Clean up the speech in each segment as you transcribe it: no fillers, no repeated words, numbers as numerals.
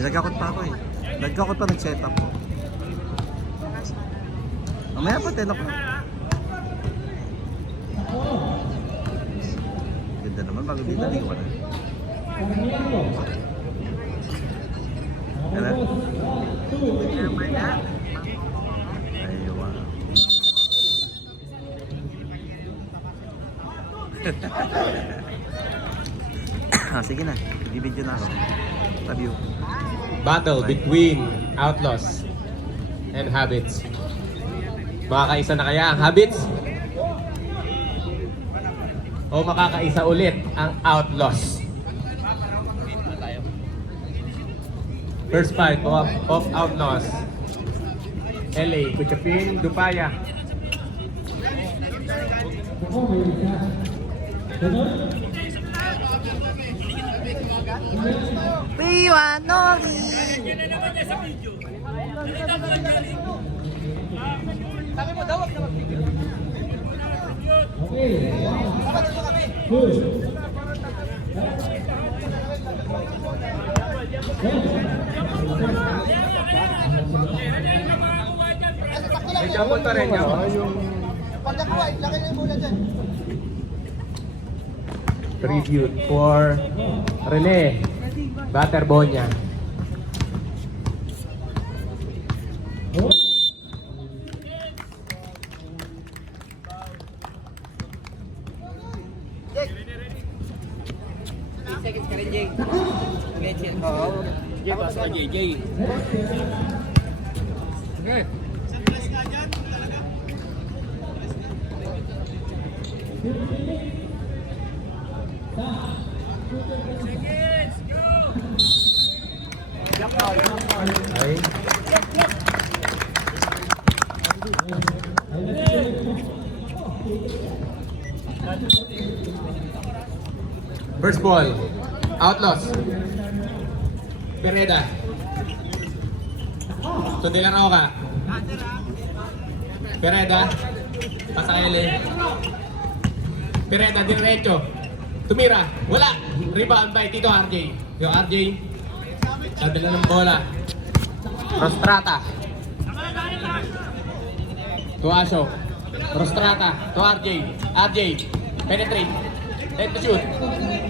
Nagkakot pa ako eh. Nagkakot pa, nag-set up ko. Mamaya pa, 10 o'clock. Ganda naman, bago dito, liwan na. Ano? Aywa. Sige na, i-video na ako. Review. Battle between Outlaws and Habits. Makakaisa na kaya ang Habits? O makakaisa ulit ang Outlaws? First fight of Outlaws. LA, Kuchapin, Dupaya. Piwanoli! Sabi mo daw, wag na mag-video. May jambon pa rin yun. Pag nakuha, ilagay na yung bola dyan. Tribute for Rene Baterbonia. Seconds ka rin, Jay. Oo. Jay, pasok ka, Jay. Okay. Ay. First ball, Outlaws. Pereda. Sundilaro ka. Pereda. Pasakele. Pereda, diretso. Tumira. Wala. Rebound by Tito RJ. Yung RJ. Sabila ng bola. Rostrata. Tuasio. Rostrata. To RJ. RJ. Penetrate. Let to shoot.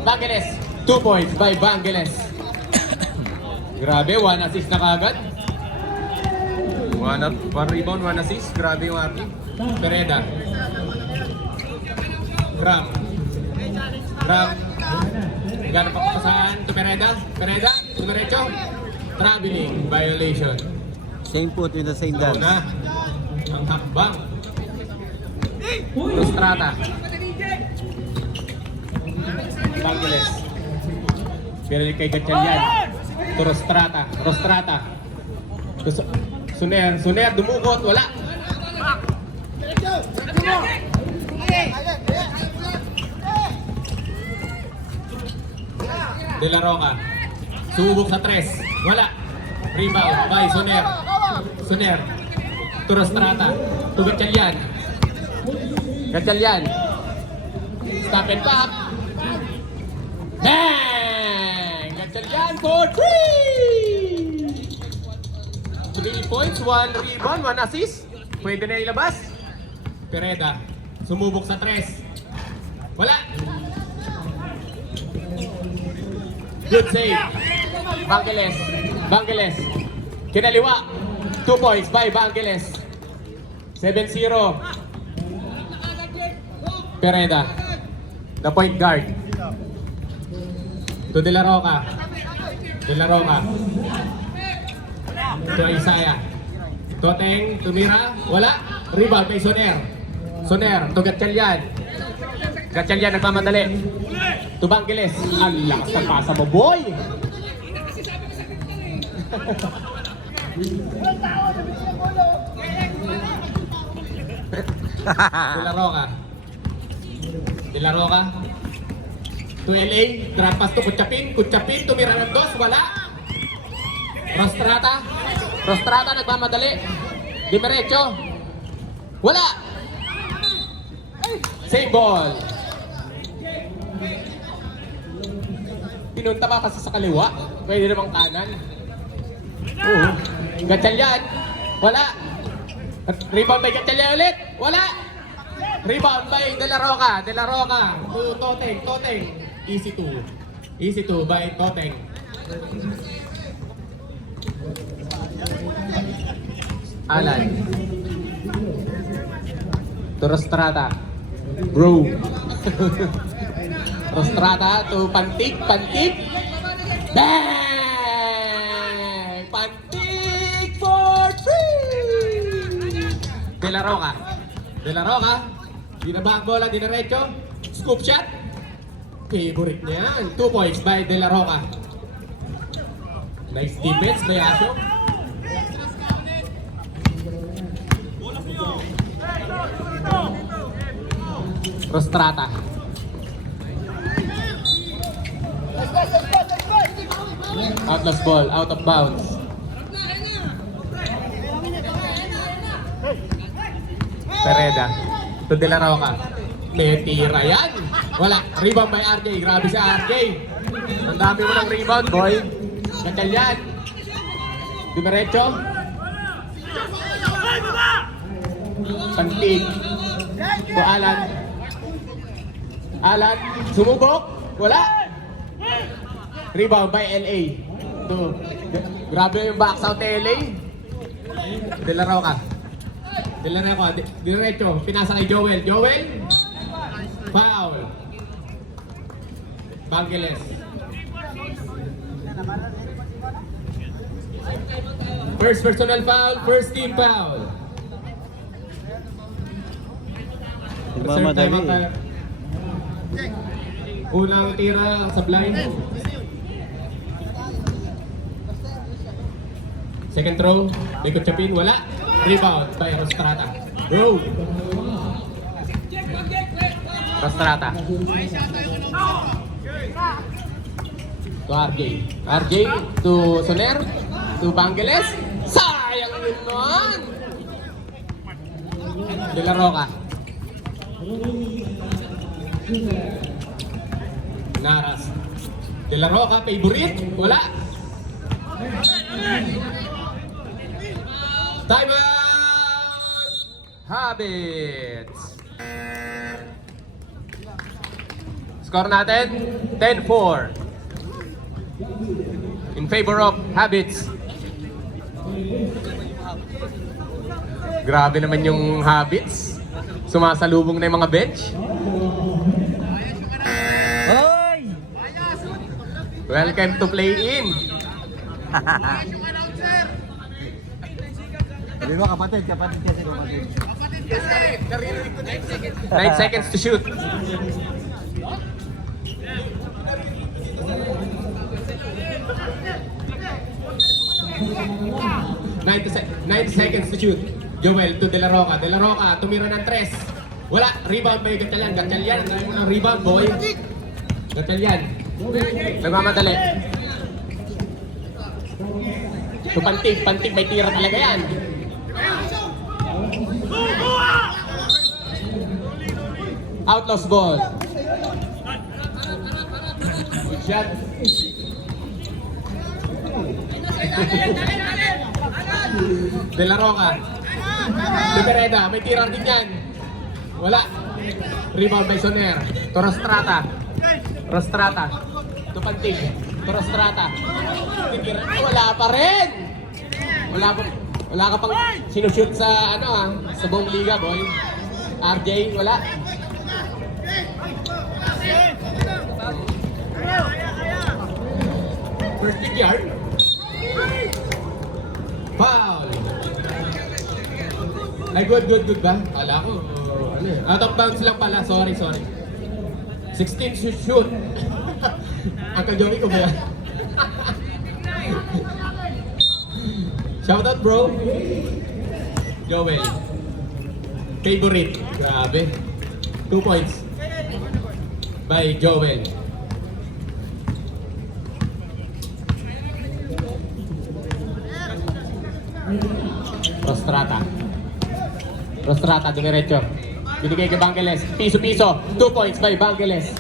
Bangeles. 2 points by Bangeles. Grabe, 1 assist na kagad. 1 rebound, 1 assist. Grabe yung ating. Pereda. Grab. Gano'n pa saan? To Pereda. Pereda. Tumiretso. Traveling. Violation. Same foot with the same dance. Una. Ang hakbang. Rostrata. Bangeles. Pero kay Gatchalian. To Rostrata. Rostrata. Suner. Dumukot. Wala. De La Roca. Subok sa 3. Wala. Rebound by Suner. To Rostrata. To Gatchalian. Stop and back. Bang! Gatchalian for 3! 3 points, 1 rebound, 1 assist. Pwede na ilabas. Pereda. Sumubok sa 3. Wala. Good save. Bangeles. Kinaliwa. 2 points by Bangeles. 7-0. Pereda. The point guard. To De La Roca. To Isaiah. To Teng. Tumira. Wala. Rebound kay Soner. To Gatchalian. Nagmamadali. To Bangeles. Ang lakas ng pasa mo, boy! De La Roca. To LA. Drop pass to Kuchapin. Tumira ng 2. Wala. Rostrata nagmamadali. Dimerecho. Wala. Same ball. Pinunta pa kasi sa kaliwa. Pwede namang kanan. Oo. Gatchalian. Wala. Rebound by Gatchalian ulit. Wala. Rebound by De La Roca. De La Roca. To Toteng. Toteng. Easy to. Easy to by Toteng. Alan. To Rostrata. Bro. Rostrata to Pantik. Pantik. Bang! Pantik for 3! De La Roca. De La Roca. Binaba ang bola, dinerecho. Scoop shot. Favorite niya yan. 2 points by De La Roca. Nice defense by Asyo. Rostrata. Outlast ball, out of bounds. Pereda. To De La Roca. May tira yan. Wala. Rebound by RJ. Grabe si RJ. Ang dami mo ng rebound, boy. Gatchalian. Dimerecho. Pantig. To Alan. Alan. Sumubok. Wala. Rebound by LA. To. Grabe yung box out LA. De La Roca. De La Roca. Diretso. Pinasa kay Joel. Joel. Foul. Bangeles. First personal foul. First team foul. Nagmamadali eh. Unang tira sa blind. Second throw, Beko Chapin, wala. Rebound by Rostrata. Bro! Rostrata. To RJ. RJ to Soner. To Bangeles. Sayang yun nun! De La Roca. Naras. De La Roca, favorite. Wala. Time out! Habits. Score natin, 10-4. In favor of Habits. Grabe naman yung Habits. Sumasalubong na yung mga bench. Hoy! Welcome to play in. Sabi mo kapatid kasi kapatid. 9 seconds to shoot. Nine seconds to shoot. Joel to De La Roca. De La Roca, tumira ng 3. Wala. Rebound by Gatchalian. Gatchalian. Dahil mo ng rebound, boy. Gatchalian. Nagmamadali. So, Pantig. Pantig, may tira talaga yan. Outlaws ball. Good shot. De La Roca. Libereda, may tirang din yan. Wala. Rebound by Soner. To Rostrata. Rostrata. To Pantig. To Rostrata. Wala pa rin. Wala ka pang sinushoot sa sa buong liga, boy. RJ, wala. First kick yard. Foul. Ay, good ba? Kala ko, out of bounds lang pala. Sorry. 16 shoot. Uncle Joey ko ba yan? Shout out, bro. Joel. Favorite. Grabe. 2 points. By Joel. Rostrata, diretso. Binigay kay Bangeles. Piso. 2 points by Bangeles.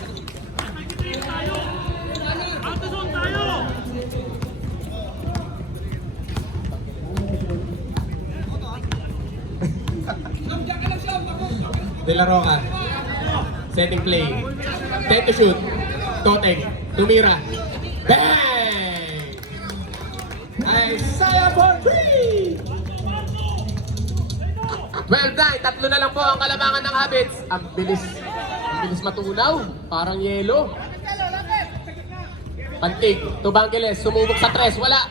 De La Roca. Setting play. 10 to shoot. Toteng. Tumira. Bang! Isaiah for 3! 12-9. Tatlo na lang po ang kalamangan ng Habits. Ang bilis matunaw. Parang yelo. Pantig. Tubangiles. Sumubok sa 3. Wala.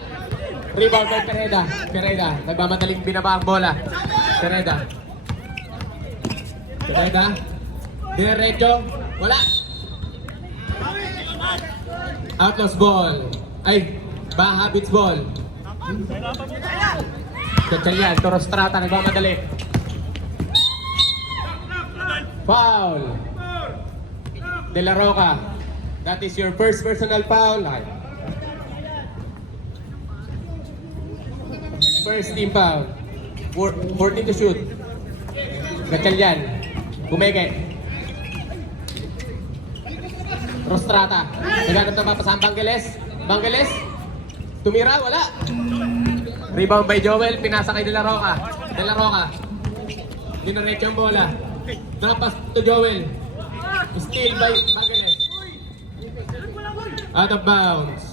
Rebound by Pereda. Pereda. Nagmamadaling binaba ang bola. Pereda. Diretso. Wala. Outlaws ball. Ay. Habits ball. Kacalyan. Torostrata. Nagmamadali. Foul. De La Roca. That is your first personal foul. First team foul. 14 to shoot. Gatchalian. Bumeke. Rostrata. Naganap na papasang Bangeles. Bangeles. Tumira. Wala. Rebound by Joel. Pinasa kay De La Roca. De La Roca. Dinaretso ang bola. Napas to Joel. Steal by Bangeles. Out of bounds.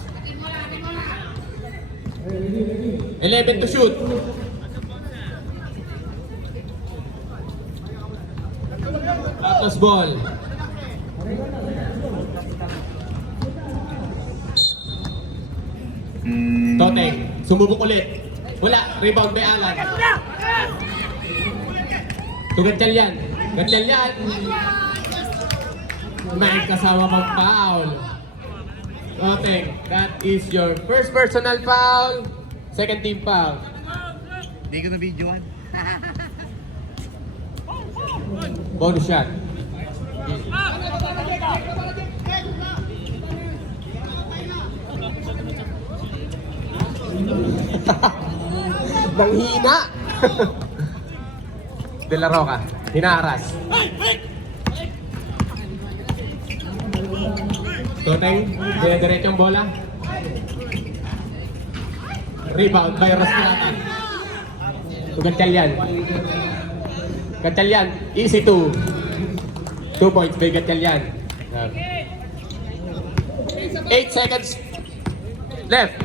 11 to shoot. Atlas ball. Toteng. Sumubok ulit. Wala. Rebound by Alan. To Gatchalian. Gatchalian. May kasama mong foul. Toteng. That is your first personal foul. Second team foul. Hindi ko na-videoan. Bonus shot. Nanghina. De La Roca. Hinaharas. Toteng. Diretso ang bola. Rebound by Rostrata. Gatchalian. Gatchalian. Easy 2. 2 points by Gatchalian. 8 seconds left.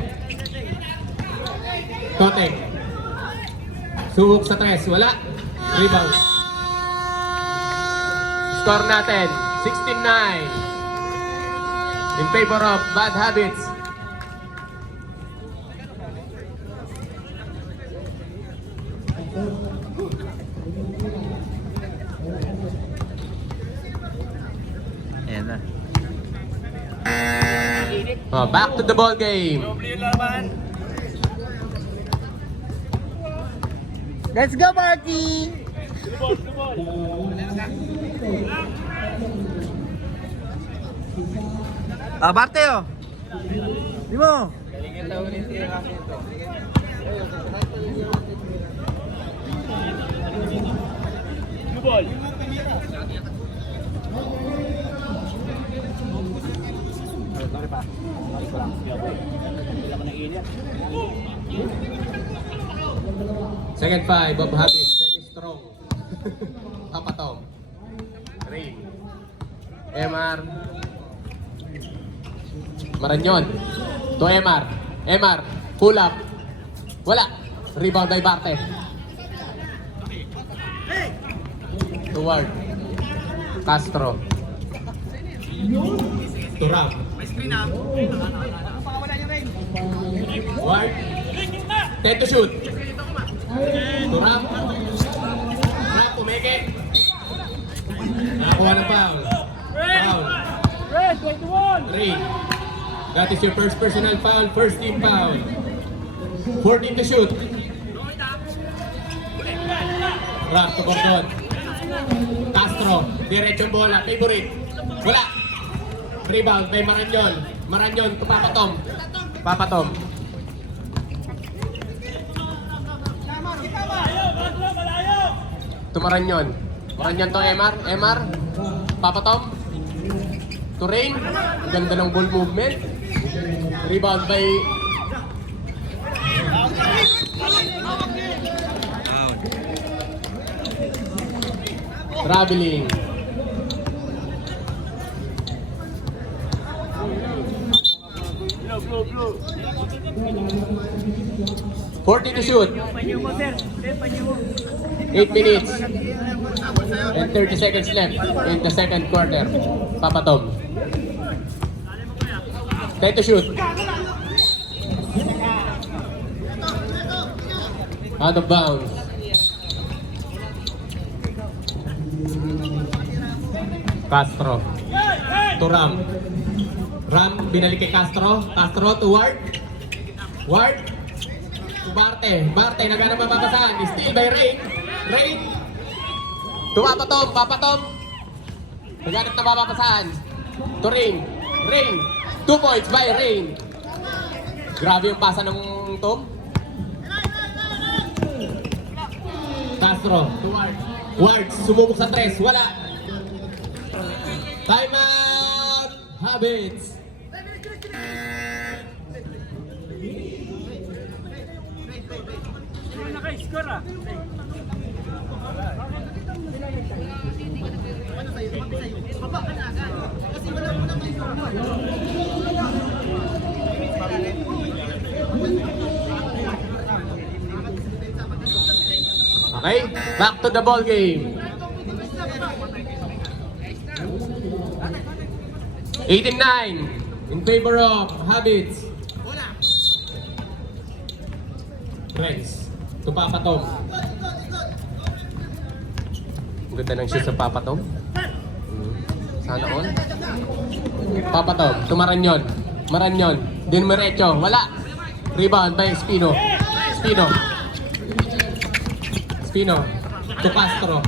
Toteng. Subok sa 3. Wala. Rebound. Score natin. 16-9. In favor of Bad Habits. Ayan na. Oh, back to the ball game. Let's go, Marky! Barte, oh! Di mo! Second 5, Bob Habit, Tennis Strong. Kapatong. Rain. MR. Maranyon. To MR. MR. Pull up. Wala. Rebound by Barte. Toward. Castro. To Ram. Ward. 10 to shoot. To Ram. Ram, pumeke. Nakakuha ng foul. Foul. Ray. That is your first personal foul, first team foul. 14 to shoot. Ram to Gordon. Castro. Diretsong bola. Favorite. Wala. Rebound by Maranyon. Maranyon to Papatom. Papatom. To Maranyon. Maranyon to MR. MR. Papatom. To Rain. Ganda ng ball movement. Rebound by Out. Traveling. Blue, blue. 40 to shoot. Panyo mo, sir. Panyo mo. 8 minutes. And 30 seconds left in the second quarter. Papa Tom. 10 to shoot. Out of bounds. Castro. To Ram. Ram, binalik kay Castro. Castro to Ward. Ward. To Barte. Barte, nagana mababasahan. Steal by Rain. Rain. To Papa Tom. Papa Tom. Naganap na mababasahan. To Rain. Rain. 2 points by Rain. Grabe yung pasa ng Tom. Castro. To Ward. Ward, sumubok sa 3. Wala. Time out! Habits! Naka-score ah. Okay, back to the ball game. 18-9 in favor of Habits. Friends, to Papa Tom. Ang ganda ng shoot sa Papa Tom. Sana all. Papa Tom, to Maranyon. Maranyon, din Merecho, wala. Rebound by Espino. Espino. Espino, to Castro.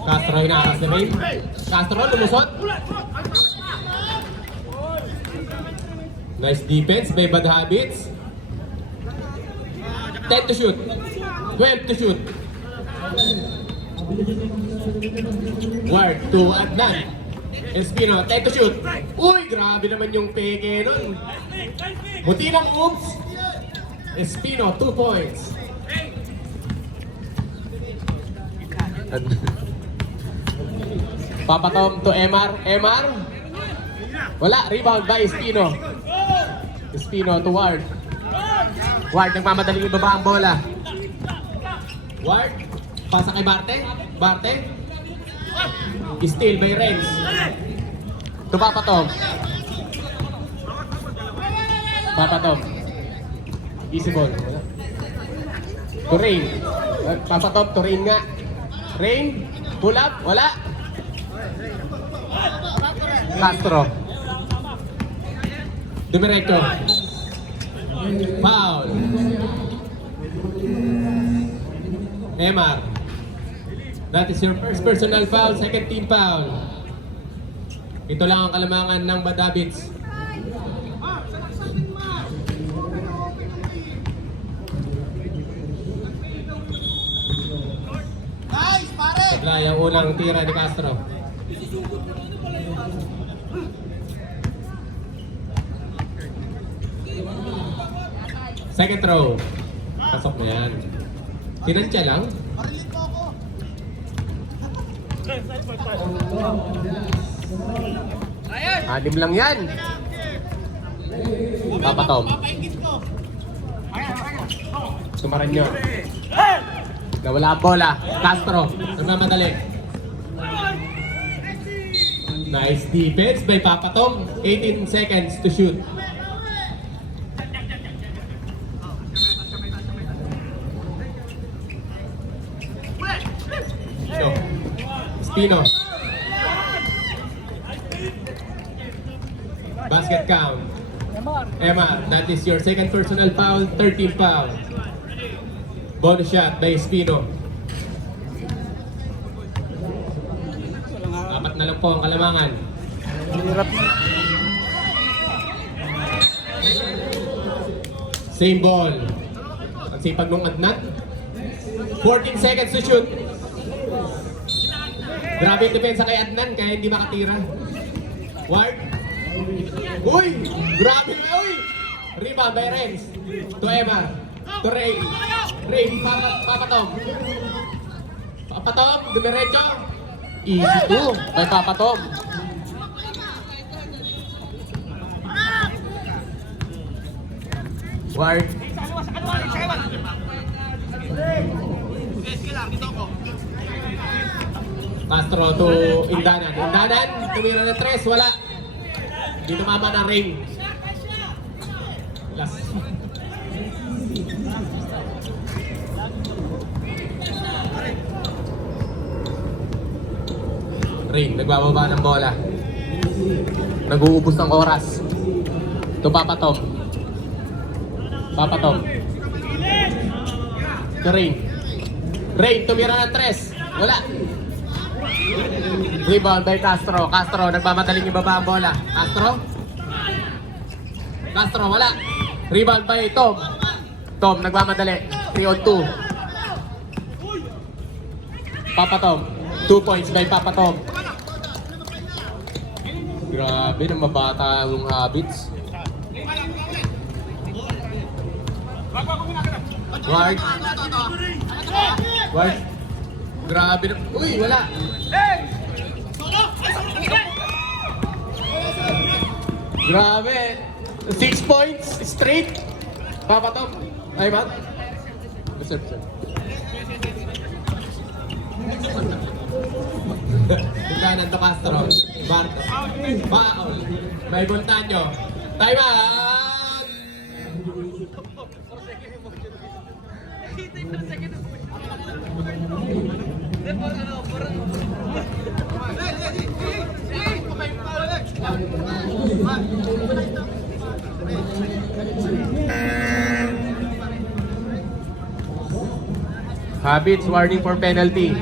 Castro hinakas na rin. Castro lumusot. Nice defense by Bad Habits. 10 to shoot. 12 to shoot. Ward to Adnan. Espino, 10 to shoot. Uy, grabe naman yung peke nun. Muti ng oops. Espino, 2 points. Papa Tom to Emar. Emar. Wala. Rebound by Espino. Espino to Ward. Ward nagmamadaling ibaba ang bola. Ward. Pasa kay Barte. Barte. Steal by Renz. To Papa Tom. Papa Tom. Easy ball. To Rain. Papa Tom to Rain nga. Rain. Pull up. Wala. Castro. Dumiretso. Foul. Emar. That is your first personal foul, second team foul. Ito lang ang kalamangan ng Bad Habits. Nice, pare! Supply ang unang tira ni Castro. Second throw. Pasok na yan. Tinansya lang. Adim lang yan. Papa Tom. Sumaran nyo. Nawala ang bola. Castro. Nagmamadali. Nice defense by Papa Tom. 18 seconds to shoot. Espino. Basket count. Emma, that is your second personal foul, 13 foul. Bonus shot by Espino. Apat na lang po ang kalamangan. Same ball. Ang sipag nung Adnan. 14 seconds to shoot. Grabe yung depensa kay Adnan, kaya hindi makatira. Ward. Uy! Grabe na, uy! Rebound by Renz. To Emma. To Ray. Ray, Papa Tom. Papatom, dumiretso. Easy to. By Papatom. Ward. Castro to Indanan. Indanan, tumira ng 3, wala. Di tumama ng ring. Last. Ring, nagbababa ng bola. Nag-uubos ng oras. Ito Papatom. Papatom. Ito Ring. Ring, tumira ng 3. Wala. Rebound by Castro. Castro, nagmamadaling ibaba ang bola. Castro. Castro, wala. Rebound by Tom. Tom, nagmamadali. 3 on 2. Papatom. 2 points by Papatom. Grabe, nang mabata yung habits. Ward. Ward. Grabe na. Uy, wala. Grabe. 6 points straight. Papatom. Ay, man. Reserve, sir. Fernando Castro. Barto. Baol. May Montaño. Time out! Habits, warning for penalty.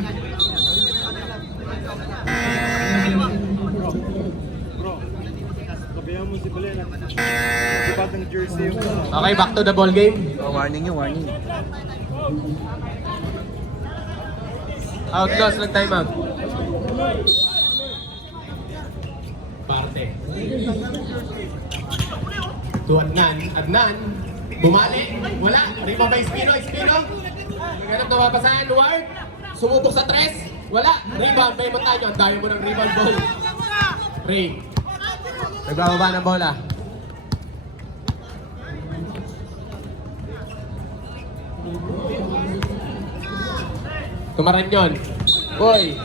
Okay, back to the ball game. Oh, warning yun, warning. Outlaws ng timeout. Parte. To Adnan. Adnan. Bumali. Wala. Rebound by Espino. Espino. Ganap na mapasahan. Ward. Sumubok sa 3. Wala. Rebound by Montaño. Ang dami mo ng rebound ball. Ray. Nagbababa ng bola. Tumaran yun. Uy.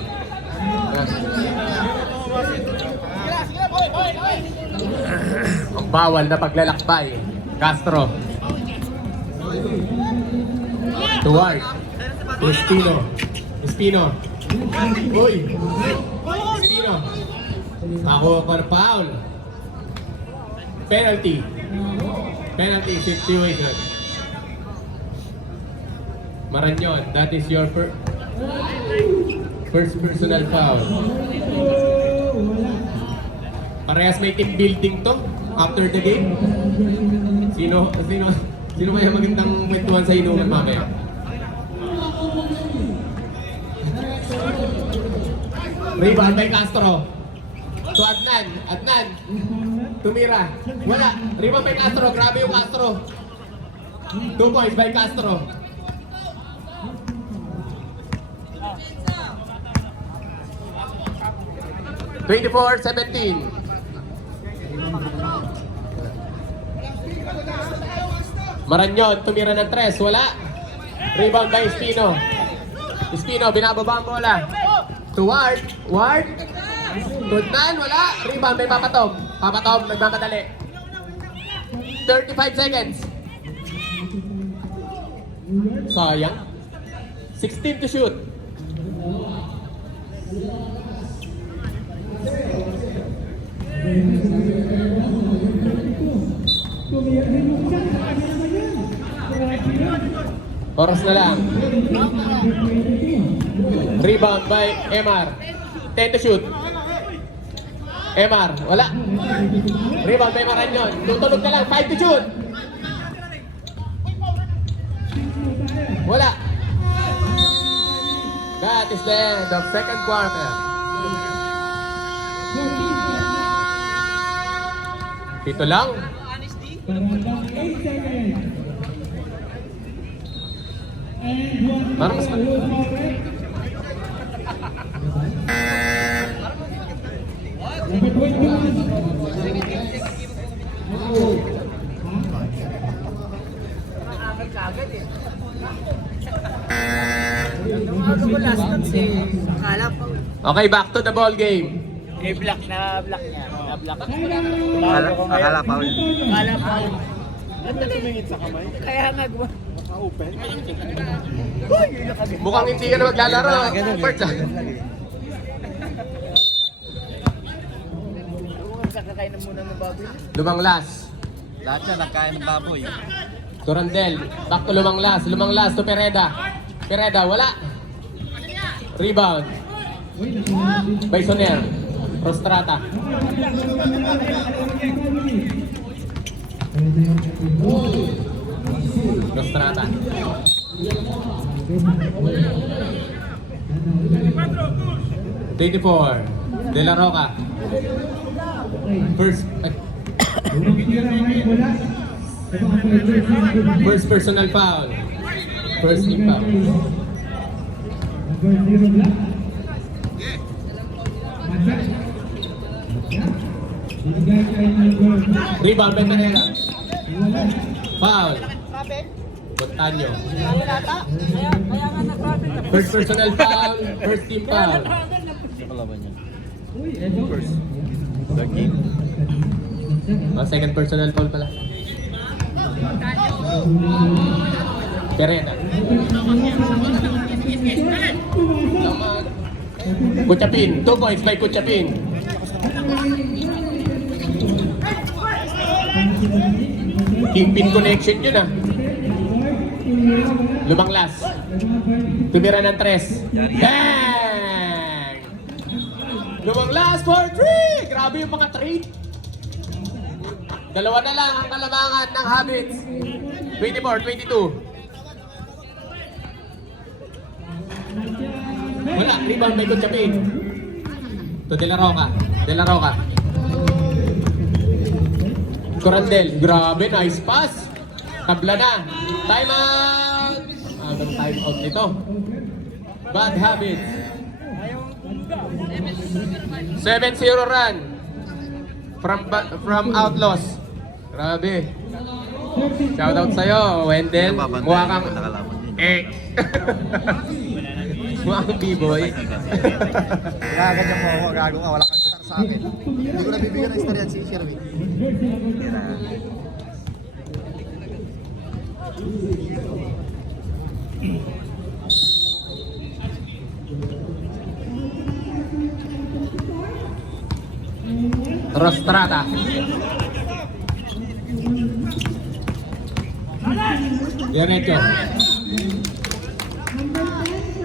Ang bawal na paglalakbay. Castro. Duarte. Espino. Espino. Uy. Espino. Ako for foul. Penalty. Penalty situation. Maranyon, that is your first personal foul. Parehas may team building to after the game. Sino kaya magandang kwentuhan sa inuman mamaya? Rebound by Castro. To Adnan. Adnan. Tumira. Wala. Rebound by Castro. Grabe yung Castro. 2 points by Castro. (24-17). Maranyon, tumira ng 3, wala. Rebound by Espino. Espino, binababa ang bola. To Ward. Ward. Tudnan, wala. Rebound by Papatom. Papatom, nagmamadali. 35 seconds. Sayang. 16 to shoot. Oras na lang. Rebound by MR. 10 to shoot. MR, wala. Rebound by Maranyon. Tutulog na lang. 5 to shoot. Wala. That is the end of second quarter. Dito lang. Parang mas agad eh. Umaga ko last touch eh. Akala pa. Okay, back to the ball game. Eh, black niya. Na black. Akala foul. Akala pa. Ano tumingin sa kamay? Kaya nga gumawa. Naka-open? Uy, yun na kami. Mukhang hindi ka na maglalaro. First, Kakain na muna ng baboy. Lumanglas. Lahat na nagkain ng baboy. Turandel. Back to Lumanglas. Lumanglas to Pereda. Pereda, wala. Rebound. Baisoner. Rostrata. Rostrata. De La Roca. First personal foul. First team foul. Rebound by Canela. Foul. Montaño. First personal foul. First team foul. Sa kalaban niya. First. Third game. Second personal foul pala. Pereda. Kuchapin. 2 points by Kuchapin. Kingpin connection yun ah. Lumanglas. Tumira ng 3. Bang! Lumanglas for 3! Grabe yung mga trade. Dalawa na lang ang kalamangan ng Habits. 24-22. Wala, rebound by Kuchapin. To De La Roca. De La Roca. Corandel, grabe, nice pass. Tabla na. Time out! Anong time out nito? Bad habits. 7-0 run. From Outlaws. Grabe. Shoutout sa'yo, Wendell. Mukha kang... Mukha kang B-boy. Gaganyan mo ako, gago ka, wala kang gusto sa akin. Hindi ko nabibigyan ng istorya si Sherwin. Rostrata. Diretso.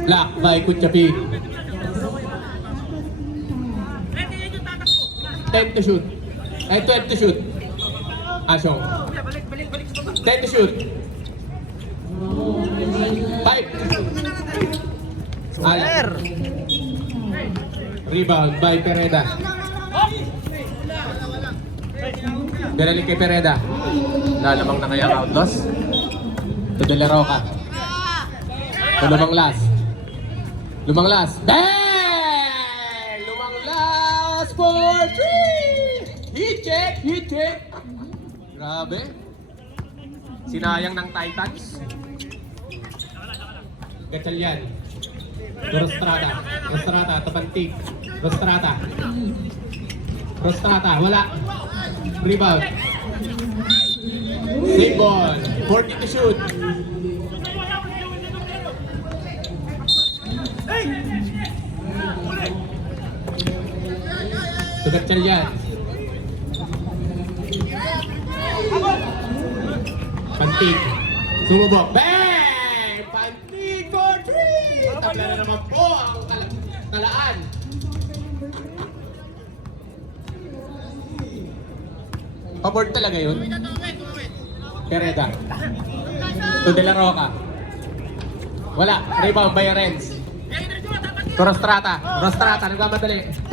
Block by Kuchapin. 10 to shoot. 12 to shoot. Asyong. 10 to shoot. 5 to shoot. Rebound by Pereda. Binalik kay Pereda. Lalamang na kaya ang Outlaws. To De La Roca. To Lumanglas. Lumanglas. Bang! Lumanglas for 3! Hit check! Hit check! Grabe. Sinayang ng Titans. Gatchalian. Rostrata. Rostrata. Tapantik. Rostrata. Rostrata. Wala. Rebound. Save ball. 40 to shoot. To Gatchalian. Pantik. Sumubok. Bang! Pantik for 3! Tabla na naman po ang talaan. Pabord talaga yun. Pereda. To De La Roca. Wala. Rebound by Renz. To Rostrata. Rostrata. Nagmamadali.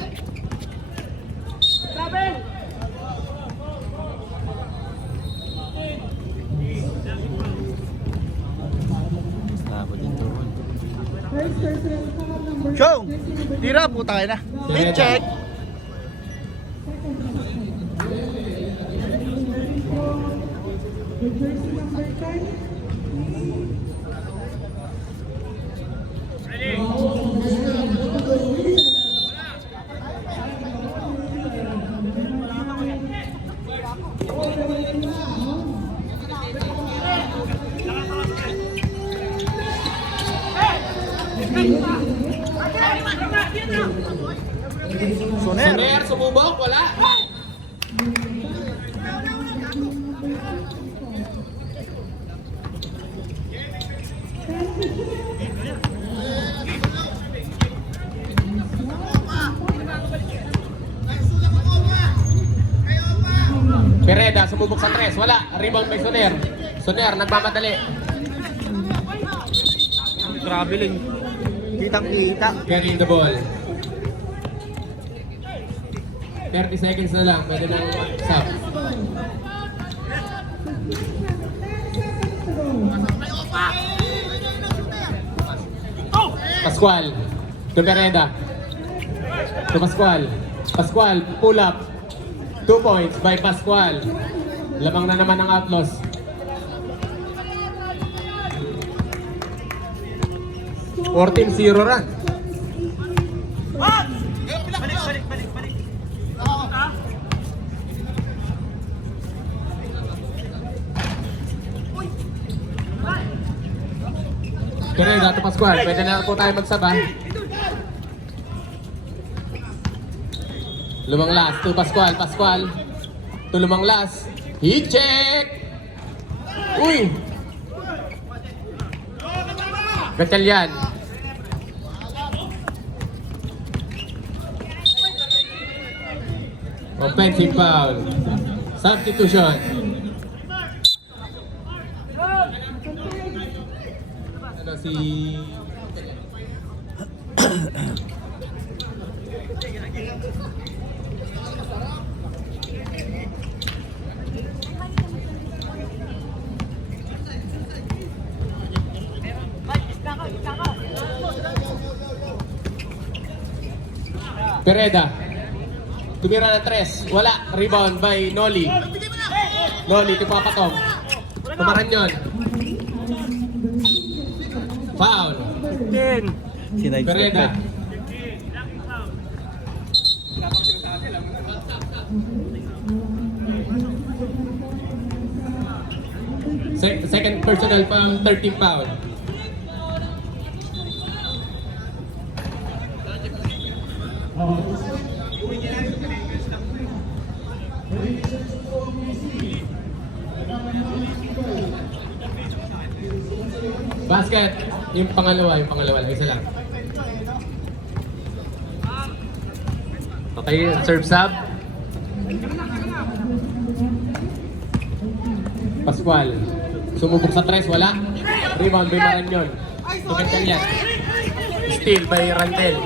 Chong! Tira, puta kayo na. Hit check! Soner. Soner, sumubok, wala. Pereda, sumubok sa 3, wala. Rebound by Soner. Soner, nagmamadali. Traveling. Kitang-kita. Carrying the ball. 30 seconds na lang, pwede nang sub. Pascual, to Pereda. To Pascual. Pascual, pull up. 2 points by Pascual. Lamang na naman ang Outlaws. Team 0 run. Pereda to Pascual, pwede na po tayo magsaba. Lumang last to Pascual, Pascual. To lumang last. Heat check! Uy! Gatchalian. Offensive foul. Substitution. Ano si... Pereda. Tumira ng 3. Wala. Rebound by Noli. Noli, tipapatong. Tumaran yun. Foul. Pereda. Second personal foul, 13 foul. Basket, yung pangalawa lang, isa lang. Okay, serve sub. Pascual, sumubok sa 3, wala. Rebound by Maranyon. Tugatchalian. Steal by Randel.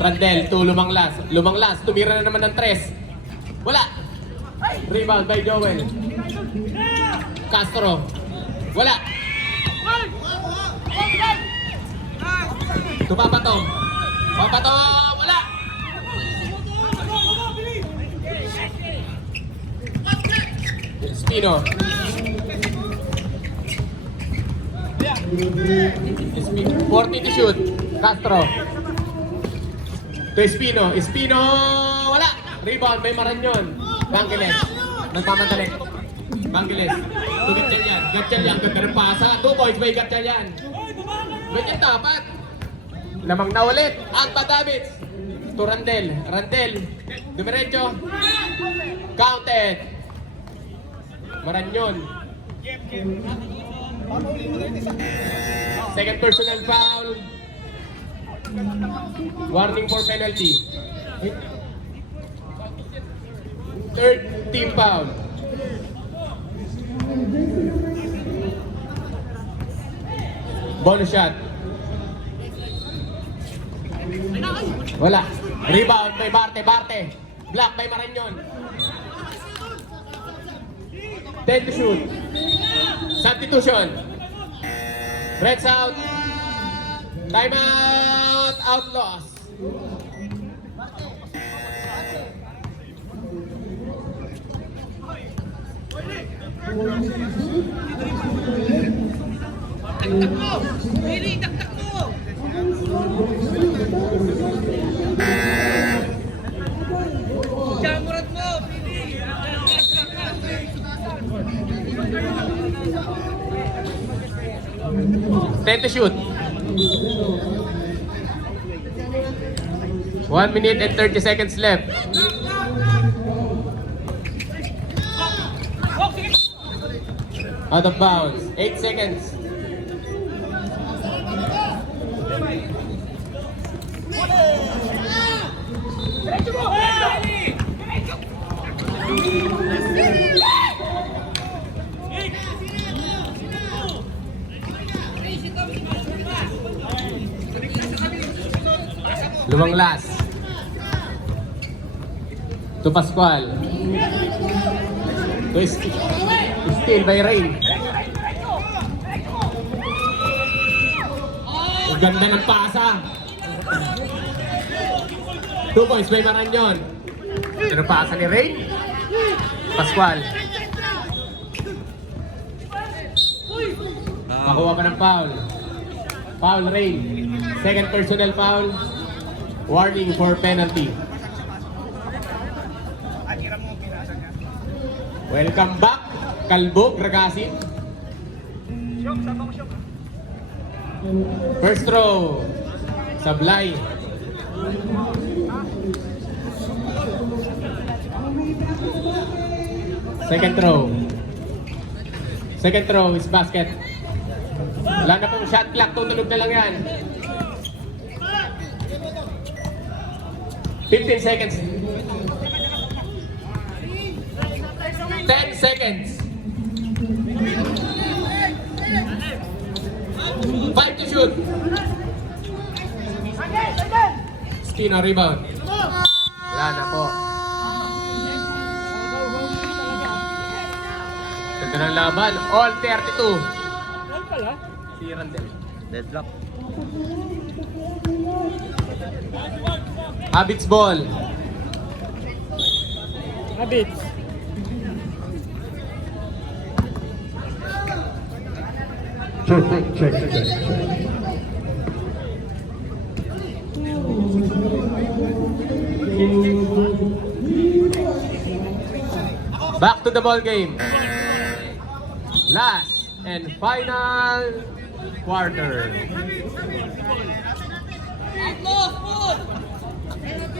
Randel to lumang last. Lumang last, tumira na naman ng 3. Wala. Rebound by Joel. Castro. Wala. Tupapatong. Papatong. Wala. Espino. Espino. 40 to shoot. Castro. To Espino. Espino. Wala. Rebound by Maranyon. Bangiles. Nagmamadali. Bangiles. To Gatchalian. Gatchalian. Ganda ng pasa. 2 points by Gatchalian. Ganyan dapat. Lamang na ulit. Ang Badabits. To Randel. Randel. Dumiretso. Counted. Maranyon. Second personal foul. Warning for penalty. Third team foul. Bonus shot. Wala. Rebound by Barte. Barte. Block by Maranyon. 10 to shoot. Substitution. Reds out. Timeout. Outlaws. Jamurat mo, Pili! 10 to shoot. 1 minute and 30 seconds left. Out of bounds. 8 seconds. Lumang last. To Pascual. To steal by Rain. Ang ganda ng pasa. 2 points by Maranyon. Ano pasa ni Rain? Pascual. Makuha pa ng foul. Foul Rain. Second personal foul. Warning for penalty. Welcome back, Kalbo, Gragasin. First throw, Sablay. Second throw. Second throw is basket. Wala na pong shot clock, tutunog na lang yan. 15 seconds. 10 seconds. 5 to shoot. Skino rebound. Wala na po. Ganda ng laban. All 32. Si Randel. Deadlock. Habits ball. Habits. Check. Back to the ball game. Last and final quarter.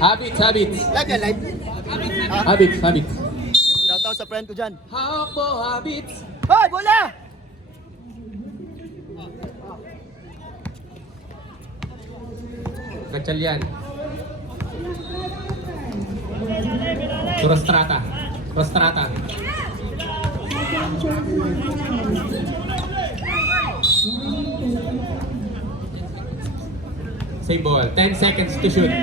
Habits. Live yan, live. Habits. Shoutout sa friend ko dyan. Hapo habits. Hoy, bola! Gatchalian. Rostrata. Save ball. 10 seconds to shoot.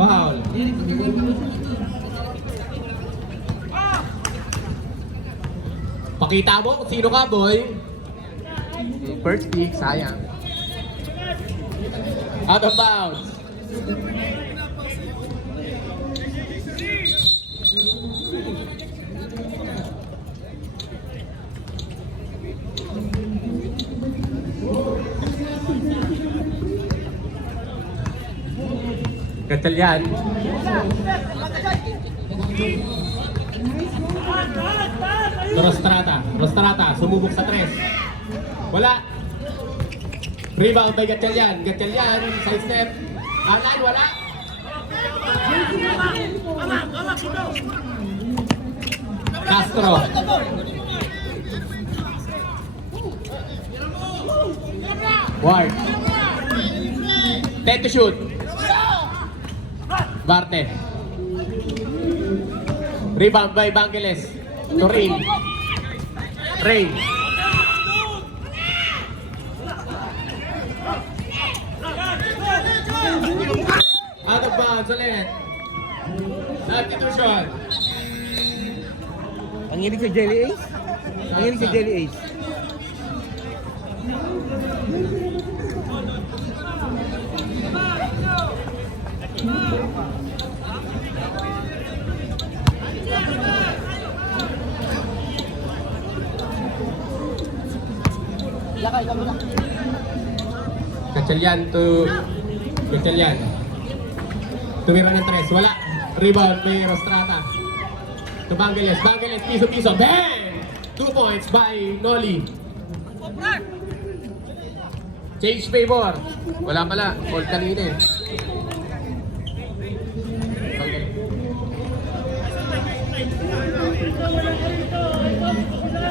Foul. Pakita mo kung sino ka, boy. First pick, sayang. Out of bounds. Gatchalian. Rostrata, sumubok sa 3. Wala. Rebound by Gatchalian. Side step. Alan, wala. Castro. Ward. 10 to shoot. Barte. Rebound by Bangeles. To Rain. Out of bounds ulit. Substitution. Ang hilig sa Jelly Ace? Ang hilig sa Jelly Ace. Gatchalian to Gatchalian. Tumira ng 3. Wala. Rebound may Rostrata. To Bangeles. Bangeles, piso-piso. Bang! 2 points by Noli. Change favor. Wala pala. All kanina eh. Bangeles.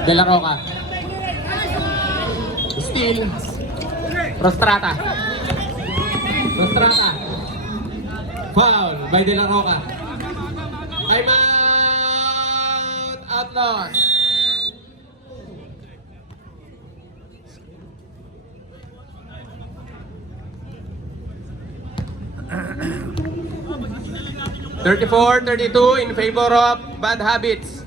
De La Roca. Steal. Rostrata. Rostrata. Foul by De La Roca. Time out. Outlaws. (34-32) in favor of Bad Habits.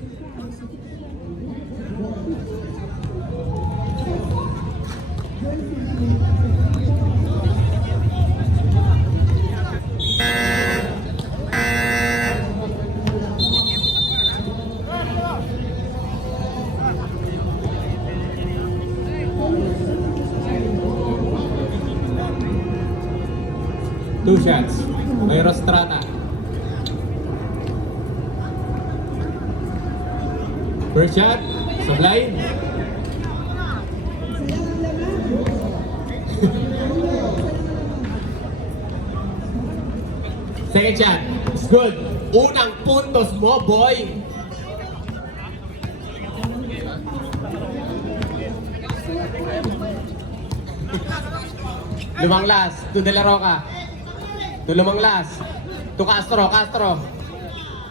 Two shots. May Rostrata. First shot. Sablay. Second shot. It's good. Unang puntos mo, boy. Lumang last. To De La Roca. To lumang last. To Castro. Castro.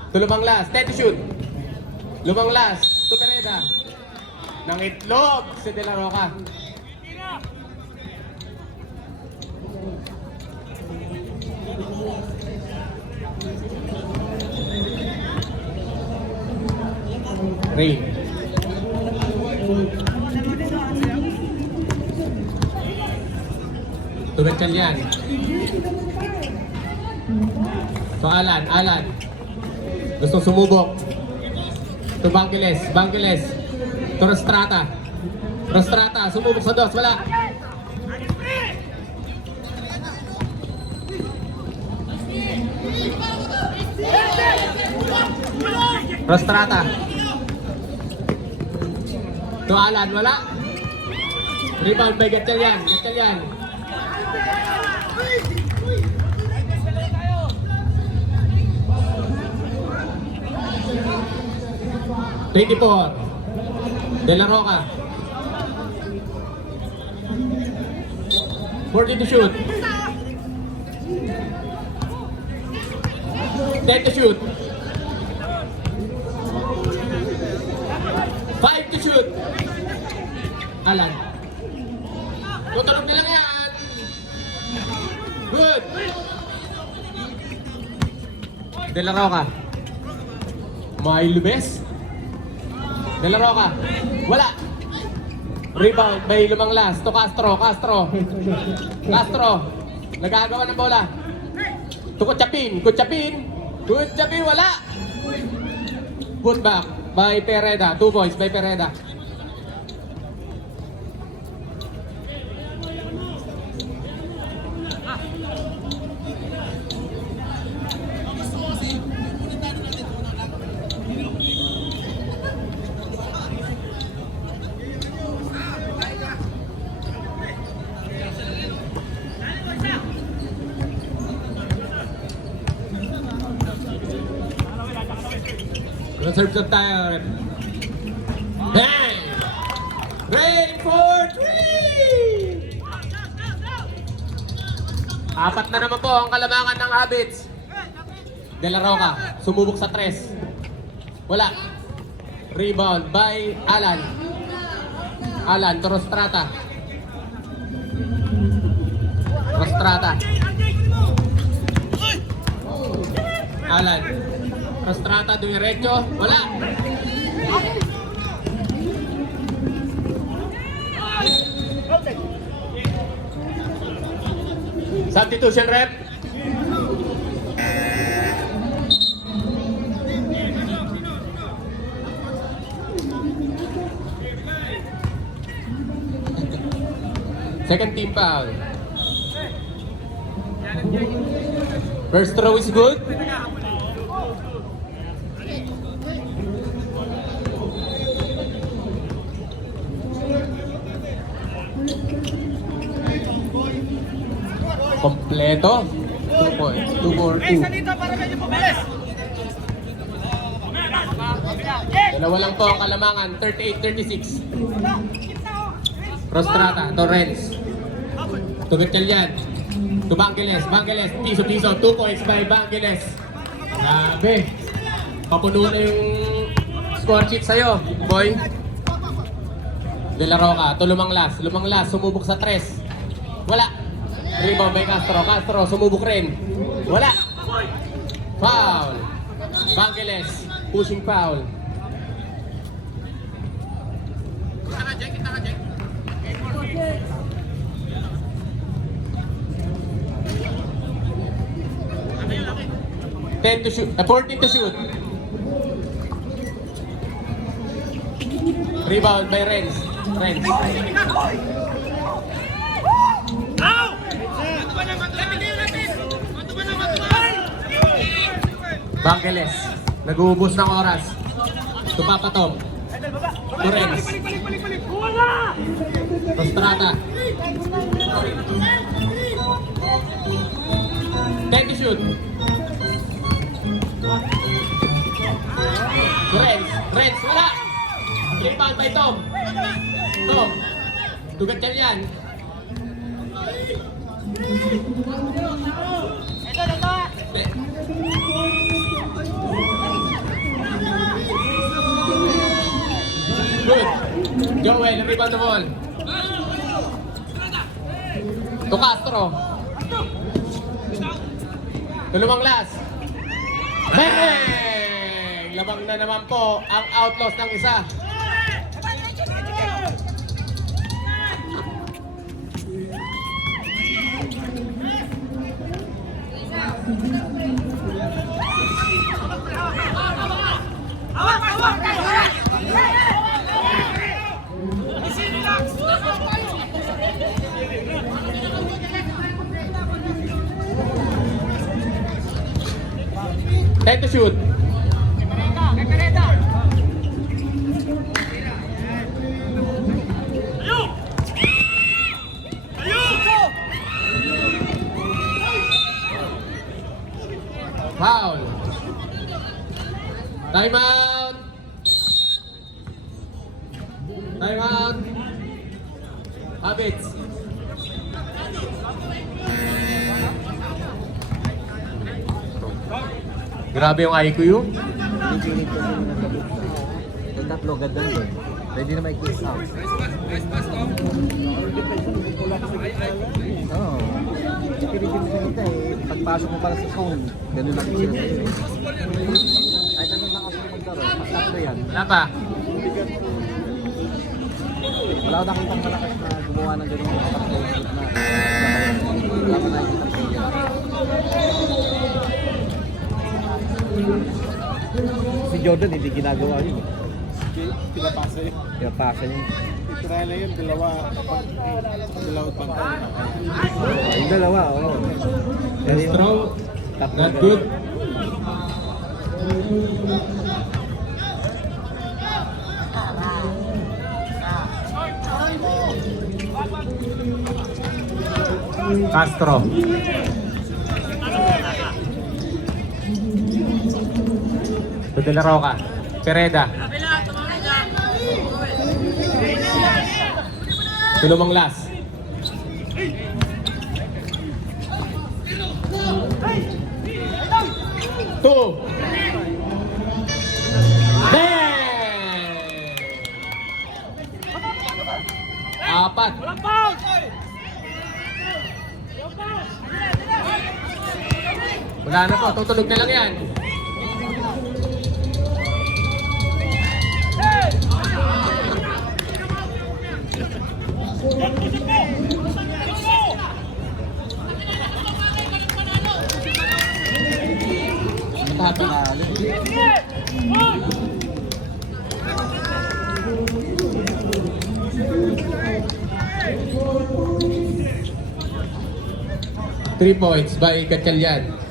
To lumang last. 10 to shoot. Lumang last. To Pereda. Nang itlog si De La Roca. Rain. To Gatchalian. To Alan. Alan. Gusto sumubok. To Bangeles. Bangeles. To Rostrata. Rostrata. Sumubok sa dos. Wala. Rostrata. To Alan. Wala. Rebound by Gatchalian. Gatchalian. De La Roca. 40 to shoot. 10 to shoot. 5 to shoot. Alan. Tutulog na lang yan. Good. De La Roca. May Lubes. De La Roca. Wala. Rebound by lumang last. To Castro. Castro. Castro. Nagagawa ng bola. To Kuchapin. Kuchapin. Kuchapin. Wala. Put back by Pereda. 2 points by Pereda. Reserve some tayo. Bang! Ready for 3! Apat na naman po ang kalamangan ng Habits. De La Roca, sumubok sa 3. Wala. Rebound by Alan. Alan to Rostrata. Rostrata. Alan. Rostrata diretso. Wala. Substitution rep. Second team foul. First throw is good. Kompleto. 2 points. 2 for 2. Dalawa lang po ang kalamangan. 38-36. Prostrata. Torrens. Tugatkalyan. To Bangeles. Bangeles. Piso-piso. 2 points by Bangeles. Grabe. Papuno na yung score sheet sa'yo, boy. De La Roca. To Lumanglas. Lumanglas. Sumubok sa 3. Wala. Rebound by Castro. Castro. Sumubok rin. Wala. Foul. Bangeles. Pushing foul. Kita ka, Jack. 10 to shoot. 14 to shoot. Rebound by Renz. Renz. Bangeles. Nag-uubos ng oras. Tupapatong. To Renz. Prostrata. 10 to shoot. Renz, wala! Rebound by Tom. Tom. Tugat yan yan. Good. Joel, rebound the ball. To Castro. To Lumanglas. Bang! Labang na naman po ang outlaws ng isa. Time to shoot. Foul. Time out. Time out. Habits. Grabe yung IQ yun. Pinipilit ko sila na sabit. Yung tatlo, ganda doon. Pwede na may kiss out. Oo. Pinipilit mo sila eh. Pagpasok mo pala sa phone, ganun lang sila sa'yo. Kahit anong nakasal magkaroon, mas tatlo yan. Wala pa. Wala ko nakitang malakas na gumawa ng ganun mga tatlo na wala ko nakikita player. Si Jordan hindi ginagawa yun. Pinapasa yun. Pinapasa niya. Try lang yun, dalawa pantay. Yung dalawa, oo. Pero yung Throw. tatlo Not ganun. good. Castro. To De La Roca. Pereda. To Lumanglas. Two. Bang! Apat. Wala na po, tutulog na lang yan. 3 points by Gatchalian.